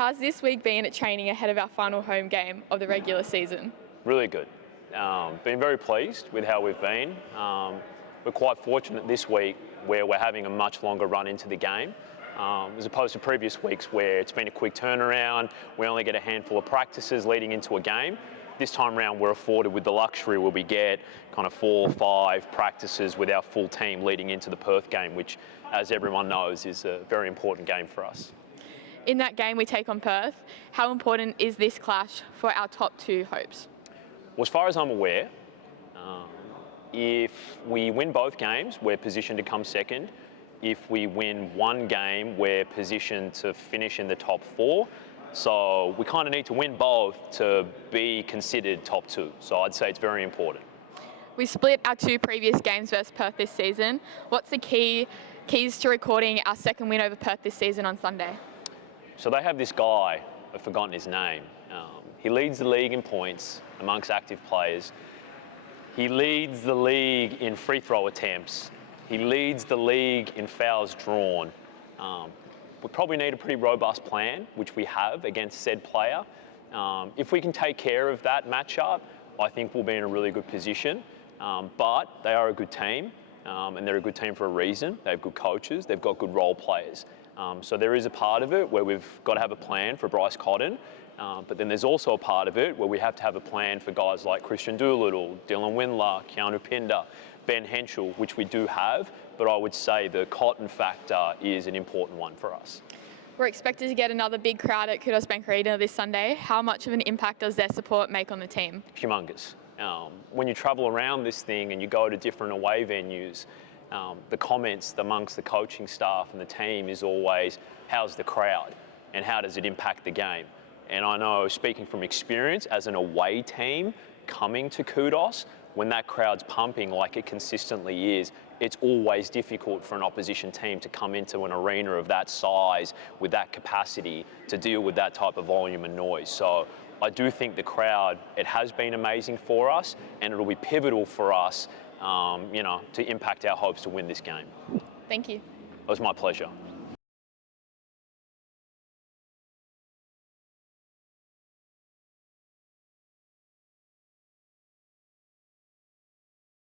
How's this week been at training ahead of our final home game of the regular season? Really good. Been very pleased with how we've been. We're quite fortunate this week where we're having a much longer run into the game, as opposed to previous weeks where it's been a quick turnaround. We only get a handful of practices leading into a game. This time round we're afforded with the luxury where we get kind of 4 or 5 practices with our full team leading into the Perth game, which, as everyone knows, is a very important game for us. In that game we take on Perth, how important is this clash for our top 2 hopes? Well, as far as I'm aware, if we win both games, we're positioned to come second. If we win one game, we're positioned to finish in the top 4. So we kind of need to win both to be considered top 2. So I'd say it's very important. We split our 2 previous games versus Perth this season. What's the keys to recording our second win over Perth this season on Sunday? So they have this guy, I've forgotten his name. He leads the league in points amongst active players. He leads the league in free throw attempts. He leads the league in fouls drawn. We probably need a pretty robust plan, which we have against said player. If we can take care of that matchup, I think we'll be in a really good position. But they are a good team, and they're a good team for a reason. They have good coaches, they've got good role players. So there is a part of it where we've got to have a plan for Bryce Cotton, but then there's also a part of it where we have to have a plan for guys like Christian Doolittle, Dylan Windler, Keanu Pinder, Ben Henschel, which we do have, but I would say the Cotton factor is an important one for us. We're expected to get another big crowd at Qudos Bank Arena this Sunday. How much of an impact does their support make on the team? Humongous. When you travel around this thing and you go to different away venues, the comments amongst the coaching staff and the team is always, how's the crowd and how does it impact the game? And I know, speaking from experience, as an away team coming to Qudos, when that crowd's pumping like it consistently is, it's always difficult for an opposition team to come into an arena of that size with that capacity to deal with that type of volume and noise. So I do think the crowd, it has been amazing for us, and it'll be pivotal for us, to impact our hopes to win this game. Thank you. It was my pleasure.